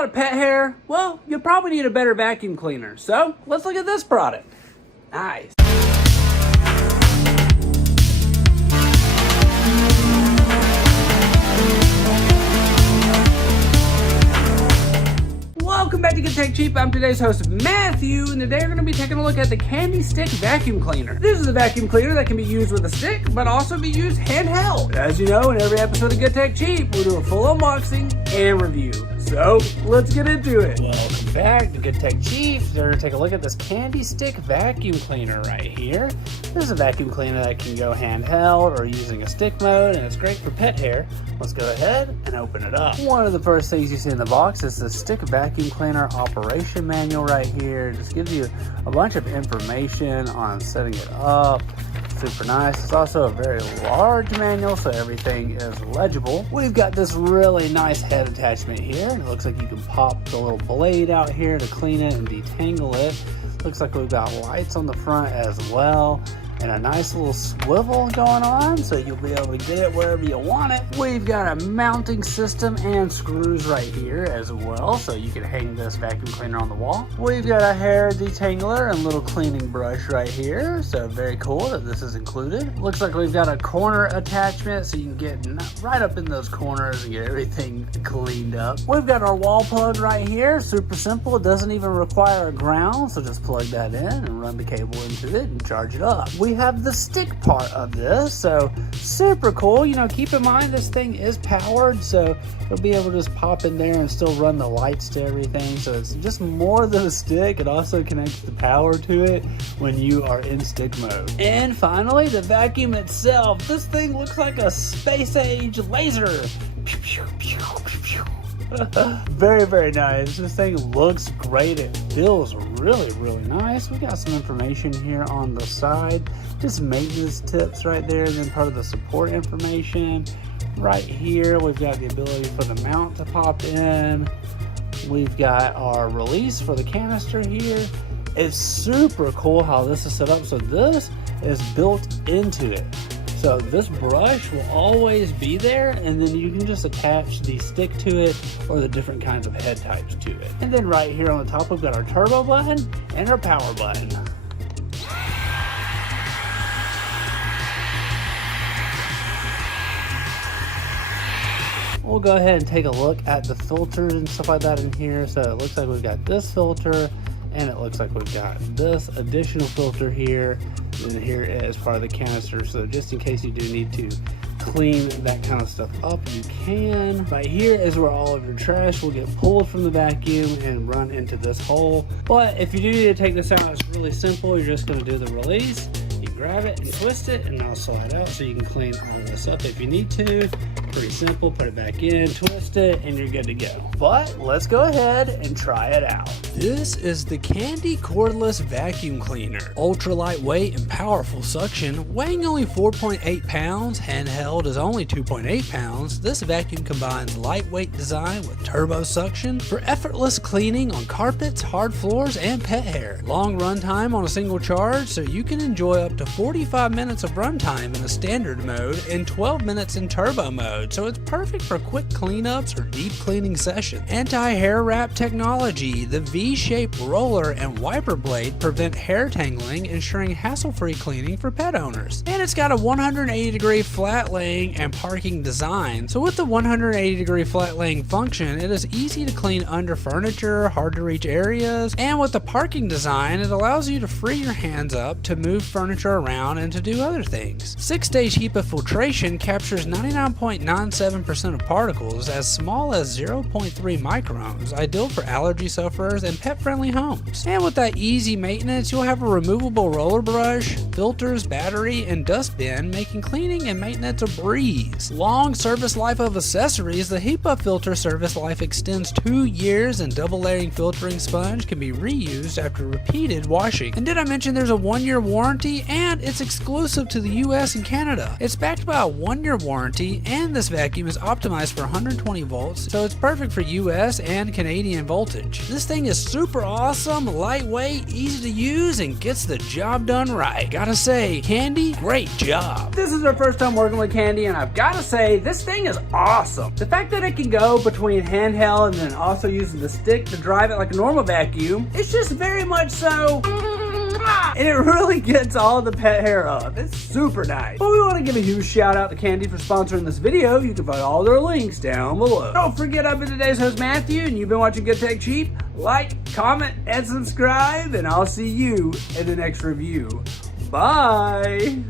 lot of pet hair? Well, you'll probably need a better vacuum cleaner. So let's look at this product. Nice. Welcome back to Get Tech Cheap. I'm today's host, Matthew, and today we're going to be taking a look at the Candy Stick Vacuum Cleaner. This is a vacuum cleaner that can be used with a stick, but also be used handheld. As you know, in every episode of Get Tech Cheap, we'll do a full unboxing and review. So, let's get into it. Welcome back to Get Tech Cheap. We're going to take a look at this Candy Stick Vacuum Cleaner right here. This is a vacuum cleaner that can go handheld or using a stick mode, and it's great for pet hair. Let's go ahead and open it up. One of the first things you see in the box is the stick vacuum cleaner operation manual right here. It just gives you a bunch of information on setting it up. Super nice. It's also a very large manual, so everything is legible. We've got this really nice head attachment here. It looks like you can pop the little blade out here to clean it and detangle it. Looks like we've got lights on the front as well, and a nice little swivel going on, so you'll be able to get it wherever you want it. We've got a mounting system and screws right here as well, so you can hang this vacuum cleaner on the wall. We've got a hair detangler and little cleaning brush right here, so very cool that this is included. Looks like we've got a corner attachment, so you can get right up in those corners and get everything cleaned up. We've got our wall plug right here, super simple. It doesn't even require a ground, so just plug that in and run the cable into it and charge it up. We have the stick part of this, so super cool. You know, keep in mind this thing is powered, so you'll be able to just pop in there and still run the lights to everything. So it's just more than a stick. It also connects the power to it when you are in stick mode. And finally, the vacuum itself. This thing looks like a space age laser. Very, very nice. This thing looks great. It feels really, really nice. We got some information here on the side, just maintenance tips right there, and then part of the support information. Right here, we've got the ability for the mount to pop in. We've got our release for the canister here. It's super cool how this is set up. So this is built into it. So this brush will always be there, and then you can just attach the stick to it or the different kinds of head types to it. And then right here on the top, we've got our turbo button and our power button. We'll go ahead and take a look at the filters and stuff like that in here. So it looks like we've got this filter, and it looks like we've got this additional filter here, and here is part of the canister. So just in case you do need to clean that kind of stuff up, you can. Right here is where all of your trash will get pulled from the vacuum and run into this hole. But if you do need to take this out, it's really simple. You're just going to do the release. You grab it and twist it, and it'll slide out, so you can clean all this up if you need to. Pretty simple. Put it back in, twist it, and you're good to go. But let's go ahead and try it out. This is the Candy Cordless Vacuum Cleaner. Ultra lightweight and powerful suction, weighing only 4.8 pounds, handheld is only 2.8 pounds. This vacuum combines lightweight design with turbo suction for effortless cleaning on carpets, hard floors, and pet hair. Long runtime on a single charge, so you can enjoy up to 45 minutes of runtime in a standard mode and 12 minutes in turbo mode. So it's perfect for quick cleanups or deep cleaning sessions. Anti-hair wrap technology. The V-shaped roller and wiper blade prevent hair tangling, ensuring hassle-free cleaning for pet owners. And it's got a 180-degree flat laying and parking design. So with the 180-degree flat laying function, it is easy to clean under furniture, hard to reach areas. And with the parking design, it allows you to free your hands up to move furniture around and to do other things. 6-stage HEPA filtration captures 99.97% of particles as small as 0.3 microns, ideal for allergy sufferers and pet-friendly homes. And with that easy maintenance, you'll have a removable roller brush, filters, battery, and dust bin, making cleaning and maintenance a breeze. Long service life of accessories. The HEPA filter service life extends 2 years, and double layering filtering sponge can be reused after repeated washing. And did I mention there's a 1-year warranty, and it's exclusive to the US and Canada. It's backed by a 1-year warranty, and the this vacuum is optimized for 120 volts, so it's perfect for US and Canadian voltage. This thing is super awesome, lightweight, easy to use, and gets the job done right. Gotta say, Candy, great job. This is our first time working with Candy, and I've gotta say, this thing is awesome. The fact that it can go between handheld and then also using the stick to drive it like a normal vacuum, it's just very much so. And it really gets all the pet hair up. It's super nice. But we want to give a huge shout out to Candy for sponsoring this video. You can find all their links down below. Don't forget, I've been today's host Matthew, and you've been watching Good Tech Cheap. Like, comment, and subscribe, and I'll see you in the next review. Bye.